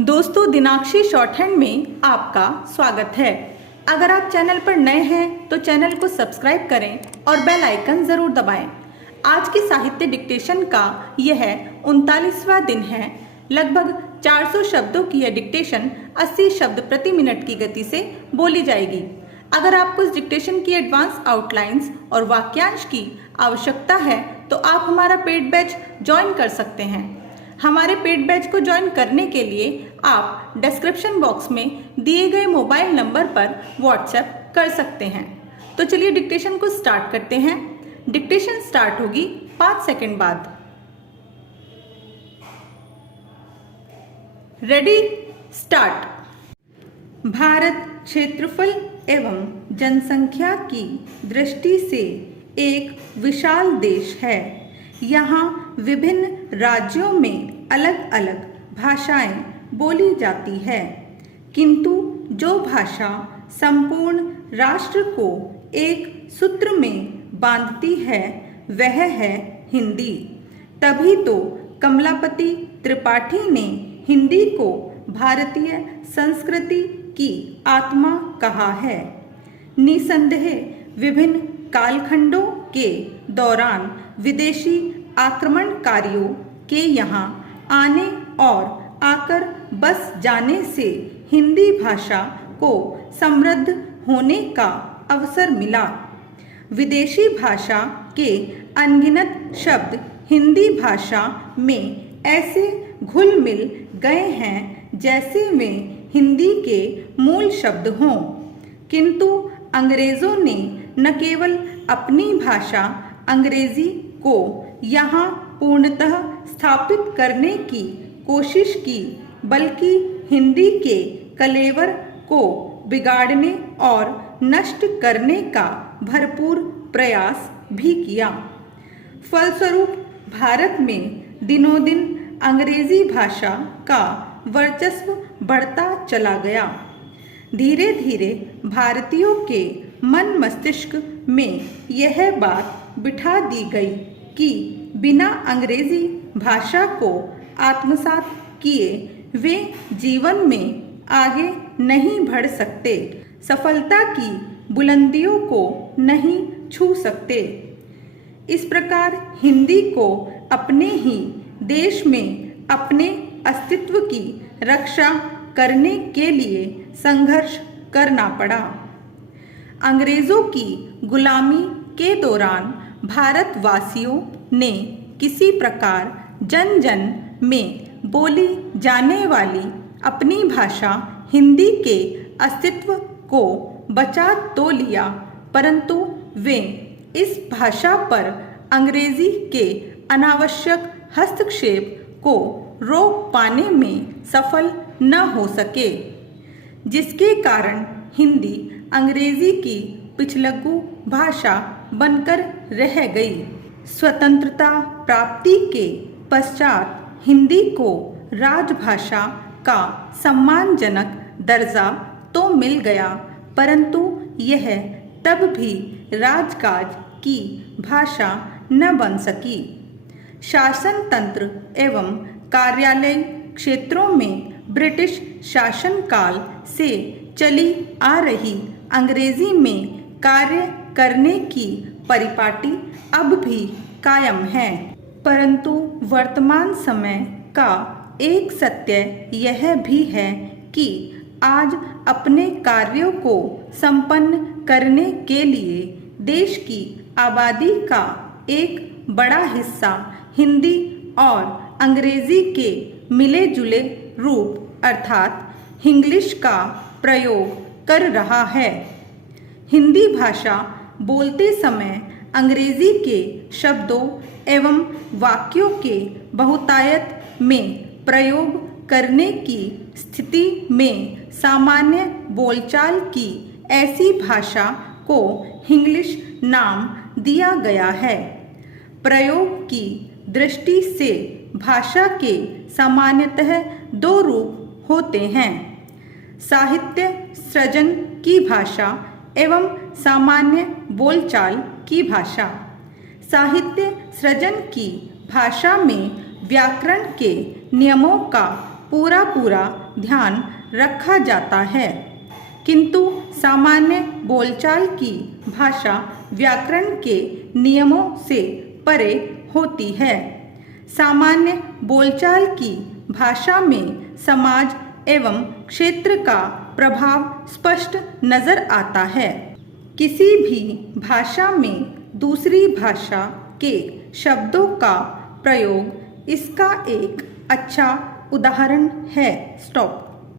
दोस्तों, दिनाक्षी शॉर्टहैंड में आपका स्वागत है। अगर आप चैनल पर नए हैं तो चैनल को सब्सक्राइब करें और बेल आइकन ज़रूर दबाएं। आज की साहित्य डिक्टेशन का यह 39वां दिन है। लगभग 400 शब्दों की यह डिक्टेशन 80 शब्द प्रति मिनट की गति से बोली जाएगी। अगर आपको इस डिक्टेशन की एडवांस आउटलाइंस और वाक्यांश की आवश्यकता है तो आप हमारा पेड बैच ज्वाइन कर सकते हैं। हमारे पेड बैच को ज्वाइन करने के लिए आप डिस्क्रिप्शन बॉक्स में दिए गए मोबाइल नंबर पर व्हाट्सएप कर सकते हैं। तो चलिए डिक्टेशन को स्टार्ट करते हैं। डिक्टेशन स्टार्ट होगी 5 सेकंड बाद। Ready, start. भारत क्षेत्रफल एवं जनसंख्या की दृष्टि से एक विशाल देश है। यहाँ विभिन्न राज्यों में अलग अलग भाषाएं बोली जाती है, किंतु जो भाषा संपूर्ण राष्ट्र को एक सूत्र में बांधती है वह है हिंदी। तभी तो कमलापति त्रिपाठी ने हिंदी को भारतीय संस्कृति की आत्मा कहा है। निसंदेह विभिन्न कालखंडों के दौरान विदेशी आक्रमणकारियों के यहाँ आने और आकर बस जाने से हिंदी भाषा को समृद्ध होने का अवसर मिला। विदेशी भाषा के अनगिनत शब्द हिंदी भाषा में ऐसे घुल मिल गए हैं जैसे वे हिंदी के मूल शब्द हों, किंतु अंग्रेज़ों ने न केवल अपनी भाषा अंग्रेजी को यहाँ पूर्णतः स्थापित करने की कोशिश की, बल्कि हिंदी के कलेवर को बिगाड़ने और नष्ट करने का भरपूर प्रयास भी किया। फलस्वरूप भारत में दिनों दिन अंग्रेजी भाषा का वर्चस्व बढ़ता चला गया। धीरे धीरे भारतीयों के मन मस्तिष्क में यह बात बिठा दी गई कि बिना अंग्रेजी भाषा को आत्मसात किए वे जीवन में आगे नहीं बढ़ सकते, सफलता की बुलंदियों को नहीं छू सकते। इस प्रकार हिंदी को अपने ही देश में अपने अस्तित्व की रक्षा करने के लिए संघर्ष करना पड़ा। अंग्रेज़ों की गुलामी के दौरान भारतवासियों ने किसी प्रकार जन जन में बोली जाने वाली अपनी भाषा हिंदी के अस्तित्व को बचा तो लिया, परंतु वे इस भाषा पर अंग्रेजी के अनावश्यक हस्तक्षेप को रोक पाने में सफल न हो सके, जिसके कारण हिंदी अंग्रेजी की पिछलग्गू भाषा बनकर रह गई। स्वतंत्रता प्राप्ति के पश्चात हिंदी को राजभाषा का सम्मानजनक दर्जा तो मिल गया, परंतु यह तब भी राजकाज की भाषा न बन सकी। शासन तंत्र एवं कार्यालय क्षेत्रों में ब्रिटिश शासनकाल से चली आ रही अंग्रेजी में कार्य करने की परिपाटी अब भी कायम है, परंतु वर्तमान समय का एक सत्य यह भी है कि आज अपने कार्यों को संपन्न करने के लिए देश की आबादी का एक बड़ा हिस्सा हिंदी और अंग्रेजी के मिले जुले रूप अर्थात हिंग्लिश का प्रयोग कर रहा है। हिंदी भाषा बोलते समय अंग्रेजी के शब्दों एवं वाक्यों के बहुतायत में प्रयोग करने की स्थिति में सामान्य बोलचाल की ऐसी भाषा को हिंग्लिश नाम दिया गया है। प्रयोग की दृष्टि से भाषा के सामान्यतः दो रूप होते हैं, साहित्य सृजन की भाषा एवं सामान्य बोलचाल की भाषा। साहित्य सृजन की भाषा में व्याकरण के नियमों का पूरा पूरा ध्यान रखा जाता है, किंतु सामान्य बोलचाल की भाषा व्याकरण के नियमों से परे होती है। सामान्य बोलचाल की भाषा में समाज एवं क्षेत्र का प्रभाव स्पष्ट नजर आता है। किसी भी भाषा में दूसरी भाषा के शब्दों का प्रयोग इसका एक अच्छा उदाहरण है। स्टॉप।